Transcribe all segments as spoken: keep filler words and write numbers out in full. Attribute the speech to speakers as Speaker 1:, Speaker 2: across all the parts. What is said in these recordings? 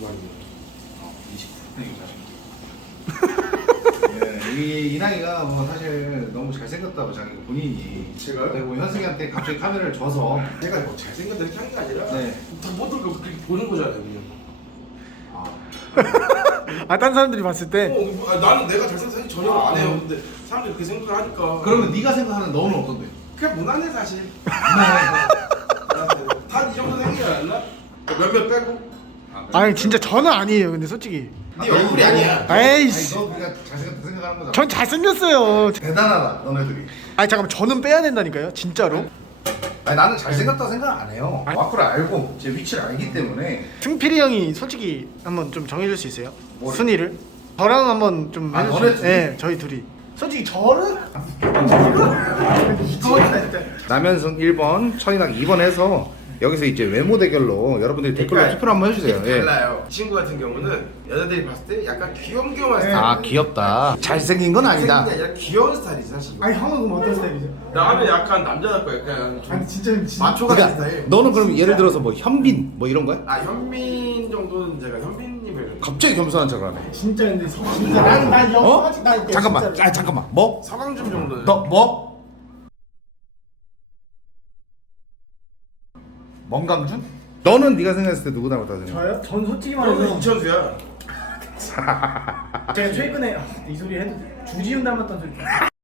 Speaker 1: 어, 이십 퍼센트 예, 이 이나이가 뭐 사실 너무 잘생겼다고 자기 본인이
Speaker 2: 제가요?
Speaker 1: 그리고 현승이한테 갑자기 카메라를 줘서
Speaker 2: 제가 뭐 잘생겼다 이렇게 한 게 아니라
Speaker 1: 네.
Speaker 2: 다 모든 걸 그렇게 보는 거잖아요 그냥.
Speaker 1: 아,
Speaker 3: 아, 딴 사람들이 봤을 때
Speaker 2: 어, 뭐, 아, 나는 내가 잘생겼다 생각 전혀 안 해요. 근데 사람들이 그렇게 생각을 하니까
Speaker 1: 그러면 네가 생각하는 너는 어떤데?
Speaker 2: 그냥 무난해 사실. 단 이 정도 생기지 않았나? 몇몇 빼고.
Speaker 3: 아니 진짜 저는 아니에요. 근데 솔직히
Speaker 2: 네 얼굴이 아니야.
Speaker 3: 에이씨,
Speaker 1: 아니, 너 네가 잘생겼다 생각하는 거잖아.
Speaker 3: 전 잘생겼어요.
Speaker 1: 대단하다 너네들이.
Speaker 3: 아니 잠깐만, 저는 빼야 된다니까요, 진짜로.
Speaker 1: 아니 나는 잘생겼다 생각 안 해요. 와꾸를 알고 제 위치를 알기 때문에.
Speaker 3: 승필이 형이 솔직히 한번 좀 정해줄 수 있어요?
Speaker 1: 뭐를?
Speaker 3: 순위를? 저랑 한번 좀
Speaker 1: 아,
Speaker 3: 해주세요.
Speaker 1: 너네 둘이?
Speaker 3: 네, 저희 둘이. 솔직히 저는 이거는 진짜
Speaker 1: 남현승 일 번, 천인학 이 번 해서 여기서 이제 외모 대결로 여러분들이 댓글로
Speaker 2: 그러니까
Speaker 1: 투표를 한번 해주세요.
Speaker 2: 이게
Speaker 1: 예.
Speaker 2: 달라요. 친구 같은 경우는 여자들이 봤을 때 약간 귀염귀염한 스타일.
Speaker 1: 아 귀엽다. 잘생긴 건 아니다.
Speaker 2: 생긴 게 아니라 귀여운 스타일이지 사실.
Speaker 3: 아니 형은 그럼 어떤 스타일이죠?
Speaker 2: 나는 약간 남자답고 약간 좀
Speaker 3: 아니 진짜 진짜
Speaker 2: 마초 같은
Speaker 1: 그러니까
Speaker 2: 스타일.
Speaker 1: 너는 그럼 예를 들어서 뭐 현빈 뭐 이런 거야?
Speaker 2: 아 현민 정도는 제가 현민님을
Speaker 1: 갑자기 겸손한 척을 하네.
Speaker 3: 진짜 근데 서 진짜 난난
Speaker 1: 어?
Speaker 3: 영화지 나
Speaker 1: 잠깐만. 아 잠깐만. 뭐?
Speaker 2: 서강준 정도는.
Speaker 1: 너 뭐? 멍강준? 너는 네가 생각했을 때 누구 닮았다 생각해?
Speaker 3: 저요? 전 솔직히
Speaker 2: 너는
Speaker 3: 말해서
Speaker 2: 이천수야.
Speaker 3: 제가 최근에 아, 이 소리 해도 돼. 주지훈 닮았던 소리.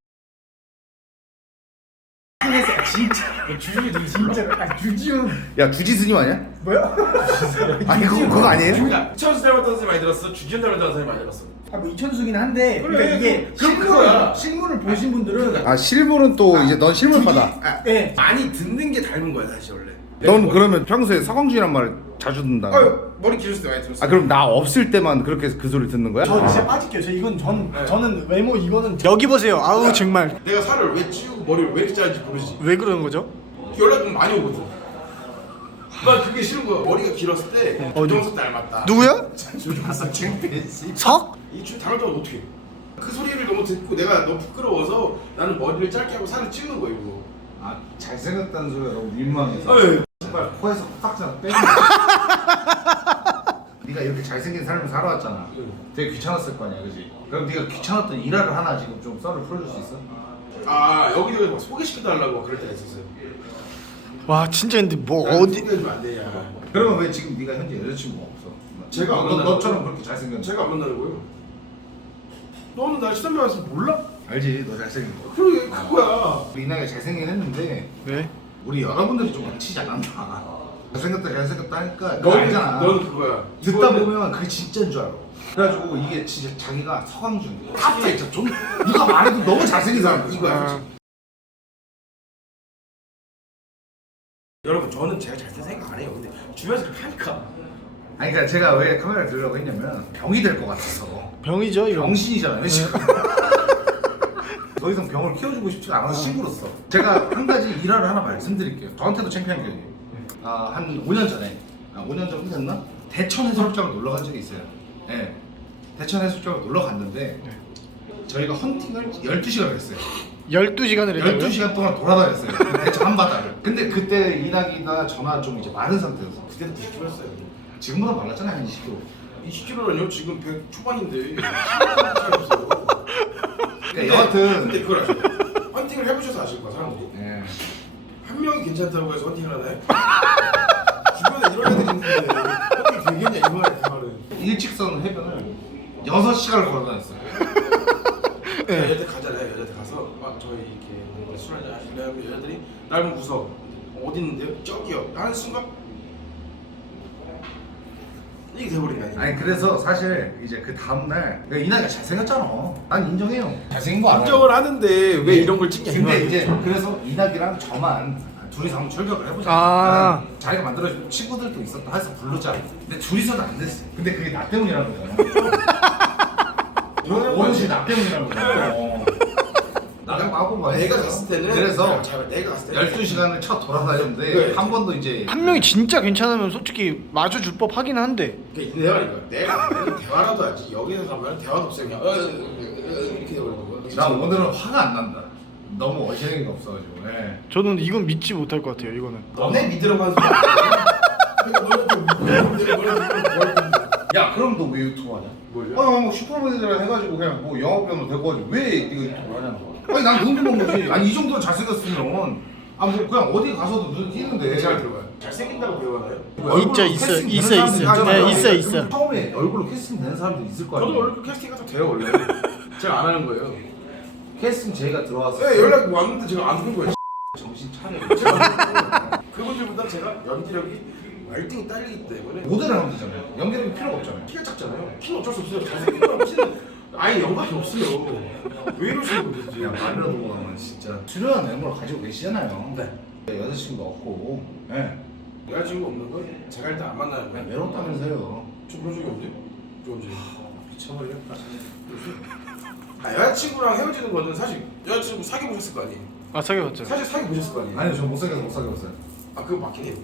Speaker 3: 진짜 주지훈 진짜로. 아 주지훈
Speaker 1: 야 주지스님 아니야?
Speaker 3: 뭐야?
Speaker 1: 아니 그거 그거 아니에요?
Speaker 2: 야, 이천수 닮았다는 소리 많이 들었어. 주지훈 닮았다는 소리 많이 들었어.
Speaker 3: 아뭐 이천수긴 한데
Speaker 2: 그래,
Speaker 3: 그러니까 이게
Speaker 2: 그- 그거야.
Speaker 3: 실물을 실물을 보신 분들은
Speaker 1: 아 실물은 또 이제 넌 실물파다.
Speaker 2: 아,
Speaker 3: 네.
Speaker 2: 많이 듣는 게 닮은 거야 사실 원래.
Speaker 1: 넌 그러면 평소에 서광준이란 말을 자주 듣는다.
Speaker 2: 아유 머리 길었을 때 많이 들었어.
Speaker 1: 아 그럼 나 없을 때만 그렇게 그 소리 듣는 거야?
Speaker 3: 저 진짜 빠질게요. 저 이건 전
Speaker 2: 네.
Speaker 3: 저는 외모 이거는 여기 보세요. 아우 정말
Speaker 2: 내가 살을 왜 찌우고 머리를 왜 이렇게 자른지 모르지.
Speaker 3: 왜 그러는 거죠?
Speaker 2: 연락 좀 많이 오거든. 나 그게 싫은 거야. 머리가 길었을 때
Speaker 3: 어디?
Speaker 2: 조정석 닮았다.
Speaker 3: 누구야?
Speaker 2: 조정석 창피했지.
Speaker 3: 석?
Speaker 2: 이줄 닮았다고 어떻게 해? 그 소리를 너무 듣고 내가 너무 부끄러워서 나는 머리를 짧게 하고 살을 찌우는 거야 이거.
Speaker 1: 아 잘생겼다는 소리가 너무 민망해서.
Speaker 2: 어이.
Speaker 1: 정말 코에서 딱 빼는. 네가 이렇게 잘생긴 삶을 살아왔잖아. 되게 귀찮았을 거 아니야, 그지? 그럼 네가 귀찮았던 일화를 하나 지금 좀 썰을 풀어줄 수 있어?
Speaker 2: 아 여기저기 막 소개시켜달라고 그럴 때가 있었어요.
Speaker 3: 와 진짜 근데 뭐
Speaker 2: 나는
Speaker 3: 어디
Speaker 2: 소개해주면 안 되냐.
Speaker 1: 그러면 왜 지금 네가 현재 여자친구가 없어?
Speaker 2: 제가 안
Speaker 1: 너,
Speaker 2: 만나는
Speaker 1: 너처럼
Speaker 2: 거예요?
Speaker 1: 그렇게 잘생겼는데.
Speaker 2: 제가 안 만나는 거예요. 너는 나 시선배 왔으면 몰라?
Speaker 1: 알지, 너 잘생긴 거.
Speaker 2: 그러게 그거야.
Speaker 1: 우리 이나가 잘생긴 했는데
Speaker 3: 네?
Speaker 1: 우리 여러분들이 좀 망치지 않았나? 잘생겼다 잘생겼다 하니까 그거
Speaker 2: 너는
Speaker 1: 알잖아.
Speaker 2: 너는 그거야.
Speaker 1: 듣다
Speaker 2: 이거는-
Speaker 1: 보면 그게 진짜인 줄 알아. 그래가지고 이게 진짜 자기가 서강준 탑 진짜 좀 누가 말해도 너무 잘생긴 사람 이거야.
Speaker 3: 아.
Speaker 1: 솔직히.
Speaker 2: 여러분 저는 제가 잘생 생각 안 해요. 근데 주변에서 그렇게 하니까.
Speaker 1: 아니 그러니까 제가 왜 카메라를 들으려고 했냐면 병이 될 것 같아서.
Speaker 3: 병이죠 이거.
Speaker 1: 병신이잖아요 지금. 더 이상 병을 키워주고 싶지가 않아서 친구로서 제가 한 가지 일화를 하나 말씀드릴게요. 저한테도 창피한 게 아, 한 오 년 전에 아, 오 년 정도 됐나? 대천 해수욕장을 놀러 간 적이 있어요. 네. 대천 해수욕장을 놀러 갔는데 저희가 헌팅을 열두 시간을 했어요.
Speaker 3: 열두 시간을 했다고요?
Speaker 1: 열두 시간 동안 돌아다녔어요. 대천 한바다를. 근데 그때 이낙이가 전화 좀 이제 마른 상태였어.
Speaker 2: 그때도 구십 킬로였어요.
Speaker 1: 지금보다 말랐잖아요, 한 이십 킬로.
Speaker 2: 이십 킬로라뇨? 지금 백 초반인데. 차이없어요.
Speaker 1: 그러니까 여하튼
Speaker 2: 근데 그걸 아시죠? 헌팅을 해보셔서 아실 거야 사람들이.
Speaker 1: 네.
Speaker 2: 한 명이 괜찮다고 해서 헌팅을 하나요? 주변에 이런 애들이 있는데 헌팅 되겠냐 이 말이야 이 말은.
Speaker 1: 일직선 해변을 여섯 시간을 걸어 다녔어요.
Speaker 2: 제가 여자들 가잖아요. 여자들 가서 막 저희 이렇게 술 한잔 하실래요? 하면 여자들이 날 보면 무서워. 어디 있는데요? 저기요. 하는 순간 이게 돼버린다.
Speaker 1: 아니 그래서 사실 이제 그 다음날 그러니까 이나이가 잘생겼잖아. 난 인정해요. 잘생긴 거 알아요.
Speaker 2: 인정을 하는데 왜 이런 걸 찍냐 이
Speaker 1: 근데
Speaker 2: 말이야.
Speaker 1: 이제 그래서 이낙이랑 저만 둘이서 한번 출격을 해보자.
Speaker 3: 아.
Speaker 1: 나는 자기가 만들어준 친구들도 있었다 해서 부르자. 근데 둘이서는 안 됐어. 근데 그게 나 때문이라는 거잖아. 원시 나 때문이라는 거잖아. 어. 나랑 하고 뭐
Speaker 2: 내가
Speaker 1: 했어요.
Speaker 2: 갔을 때는
Speaker 1: 그래서
Speaker 2: 자, 내가 갔을 때는
Speaker 1: 열두 시간을 쳐 돌아다녔는데
Speaker 2: 네.
Speaker 1: 한 번도 이제
Speaker 3: 한 명이 진짜 괜찮으면 솔직히 마주줄 법 하긴 한데
Speaker 2: 그러니까 내 말인 거야. 내가 가면 대화라도 하지. 여기서 가면 대화도 없어 그냥 어, 어, 어, 어, 이렇게 돼버리는 거야.
Speaker 1: 나 오늘은 화가 안 난다. 너무 어지러운 게 없어가지고. 예.
Speaker 3: 저는 이건 믿지 못할 것 같아요 이거는.
Speaker 2: 너네 믿으라고 하는 소리 아니야? 그러니까 너네 좀 믿으라고 내가 너네 믿으라고 뭘 믿는다.
Speaker 1: 야 그럼 너 왜 유튜브 하냐?
Speaker 2: 뭘요?
Speaker 1: 아니 뭐 슈퍼모델이라 해가지고 그냥 뭐 영업병으로 데리고 가지 왜 네가 유튜브를 하냐는 거야. 아니 난 궁금한 거지. 아니 이 정도는 잘생겼으면 아 뭐 그냥 어디 가서도 눈 띄는데.
Speaker 2: 잘 들어봐요. 잘생긴다고 배워나요?
Speaker 3: 있죠, 있어, 있어, 있어. 네, 있어, 있어.
Speaker 1: 처음에 얼굴로 캐스팅 되는 사람도 있을 거 아니야.
Speaker 2: 저도 원래 그 캐스팅 같은 돼요 원래. 제가 안 하는 거예요.
Speaker 1: 캐스팅 제가 들어왔어요.
Speaker 2: 네, 연락 왔는데 제가 안 한 거예요.
Speaker 1: 정신 차려.
Speaker 2: 제가 그분들보다 제가 연기력이 말등이 딸리기 때문에
Speaker 1: 모델을 하면 되잖아요. 연기력이 필요가 없잖아요.
Speaker 2: 키가 작잖아요. 키는 어쩔 수 없어요. 잘생긴 거랑 키는 아예 연관이 없어요. 왜 이러시는 거지?
Speaker 1: 그냥 말이라도 보면 진짜 출연한 외모를 가지고 계시잖아요.
Speaker 2: 네.
Speaker 1: 여자친구도 없고, 예.
Speaker 2: 여자친구 없는 건 제가 일단 안 만나는
Speaker 1: 그냥
Speaker 2: 거예요.
Speaker 1: 외롭다면서요.
Speaker 2: 저 그런 적이 언제? 저 언제?
Speaker 1: 미쳐버리겠다.
Speaker 2: 아 여자친구랑 헤어지는 거는 사실 여자친구 사귀어 보셨을 거 아니에요?
Speaker 3: 아 사귀었죠.
Speaker 2: 사실 사귀어 보셨을 거 아니에요?
Speaker 1: 아니요, 저 못 사귀어서 못 사귀었어요.
Speaker 2: 아 그거 맞긴 해요.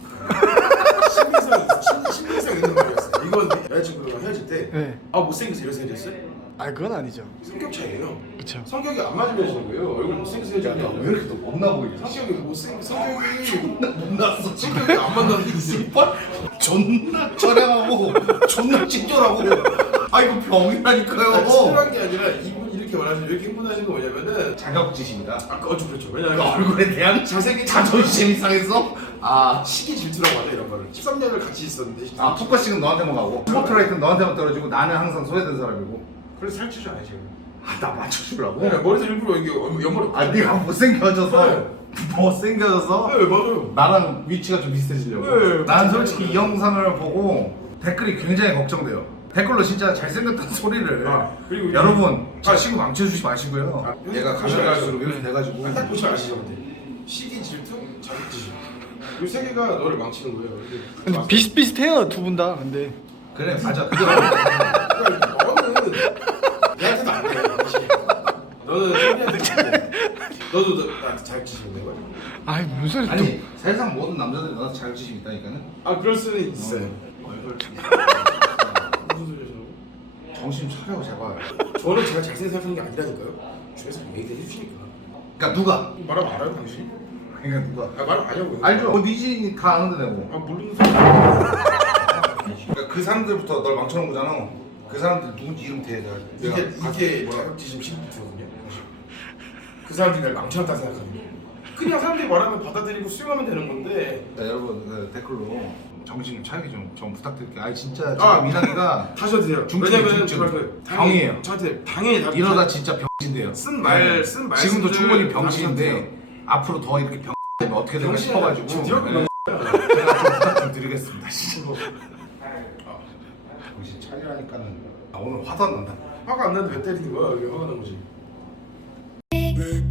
Speaker 2: 신빙성 신- 신빙성 있는 말이었어요. 이건 여자친구랑 헤어질 때
Speaker 3: 네.
Speaker 2: 아 못생겨서 이래서 헤어졌어요?
Speaker 3: 아 그건 아니죠.
Speaker 2: 성격 차이예요.
Speaker 3: 그쵸.
Speaker 2: 성격이 안 맞으면 헤어지는 거예요. 얼굴 못생겨서 헤어지는 게
Speaker 1: 왜
Speaker 2: 아니라
Speaker 1: 이렇게 또 못나 보이지?
Speaker 2: 성격이 못생 성격이
Speaker 1: 못났어, 지금.
Speaker 2: 성격이 안 맞는 게 있어요.
Speaker 1: 이빨 존나 촬영하고 존나 친절하고 아 이거 병이라니까요.
Speaker 2: 아, 친절한 게 아니라 이분 이렇게 말하시면 이렇게 흥분하신 거 뭐냐면은
Speaker 1: 자격지심이다.
Speaker 2: 아까 어좀 그렇죠.
Speaker 1: 그
Speaker 2: 왜냐면
Speaker 1: 얼굴에 대한
Speaker 2: 자세히
Speaker 1: 자존심이 상해서
Speaker 2: 아 시기 질투라고 하네 이런 거를. 십삼 년을 같이 있었는데
Speaker 1: 아 포커싱은 너한테만 가고 스포트라이트는 너한테만 떨어지고 나는 항상 소외된 사람이고.
Speaker 2: 그래서 살찌지 않아요 지금.
Speaker 1: 아 나 맞춰주려고?
Speaker 2: 네, 머리도 일부러 이게 옆머리.
Speaker 1: 아 네가 못생겨져서
Speaker 2: 네.
Speaker 1: 못생겨져서
Speaker 2: 네 맞아요.
Speaker 1: 나랑 위치가 좀 비슷해지려고.
Speaker 2: 네.
Speaker 1: 난 솔직히 이 영상을 보고 댓글이 굉장히 걱정돼요. 댓글로 진짜 잘생겼다는 소리를
Speaker 2: 아, 그리고
Speaker 1: 여러분 저
Speaker 2: 아,
Speaker 1: 친구 망쳐주시 마시고요.
Speaker 2: 아,
Speaker 1: 얘가
Speaker 2: 보시면
Speaker 1: 가면 갈수록
Speaker 2: 알죠.
Speaker 1: 이렇게 돼가지고
Speaker 2: 아, 딱 보시면 아시죠 근데 시기 질투 자격지심 이 세 개가 너를 망치는 거예요.
Speaker 3: 근데 비슷비슷해요 두 분 다. 근데
Speaker 1: 그래 맞아. 그게
Speaker 2: 그러니까 너는 얘한테도 안 돼. 너는 선배한테 안 돼. 너도 너, 나한테 자격지심 있는 거야?
Speaker 3: 아이 무슨 소리 또.
Speaker 1: 아니 세상 모든 남자들이 나한테 자격지심 있다니까는.
Speaker 2: 아 그럴 수는 있어요.
Speaker 1: 어,
Speaker 2: 얼굴 무슨 소리죠?
Speaker 1: 정신 차려 제발.
Speaker 2: 저는 제가 잘생겨 생각하는 게 아니라니까요. 주변에서 얘기를 해주시니까.
Speaker 1: 그러니까 누가?
Speaker 2: 말하면 알아요 당신?
Speaker 1: 그러니까 누가?
Speaker 2: 아 말하면 아냐고요.
Speaker 1: 알죠. 뭐 니지 다 아는데 내고.
Speaker 2: 아 모르는 사람.
Speaker 1: 그러니까 그 사람들부터 널 망쳐놓은 거잖아. 그 사람들 누군지 이름 대야 돼.
Speaker 2: 이게 이게 자격지심 시기거든요. 그 사람들이 날 망쳐놨다 생각하는 거. 그냥 사람들이 말하면 받아들이고 수용하면 되는 건데.
Speaker 1: 자, 여러분 그 댓글로 정신 차리기 좀, 좀 부탁드릴게요. 아 진짜 지금
Speaker 2: 아.
Speaker 1: 이상이가
Speaker 2: 다셔도 돼요.
Speaker 1: 중증,
Speaker 2: 왜냐면
Speaker 1: 중증.
Speaker 2: 정말 그
Speaker 1: 병이에요.
Speaker 2: 저한테 당연히 다
Speaker 1: 이러다 진짜 병신데요.
Speaker 2: 쓴 말,
Speaker 1: 네.
Speaker 2: 쓴 말.
Speaker 1: 지금도 충분히 병신인데 앞으로 더 이렇게 병 되면 어떻게 될까 싶어가지고
Speaker 2: 지금 네가
Speaker 1: 네. 제가 좀 부탁 좀 드리겠습니다. 진짜. 아, 정신 차리라니까는 아, 오늘 화도 안 난다.
Speaker 2: 화가 안 나는데 왜 때리는 거야? 이게 화가 난 거지.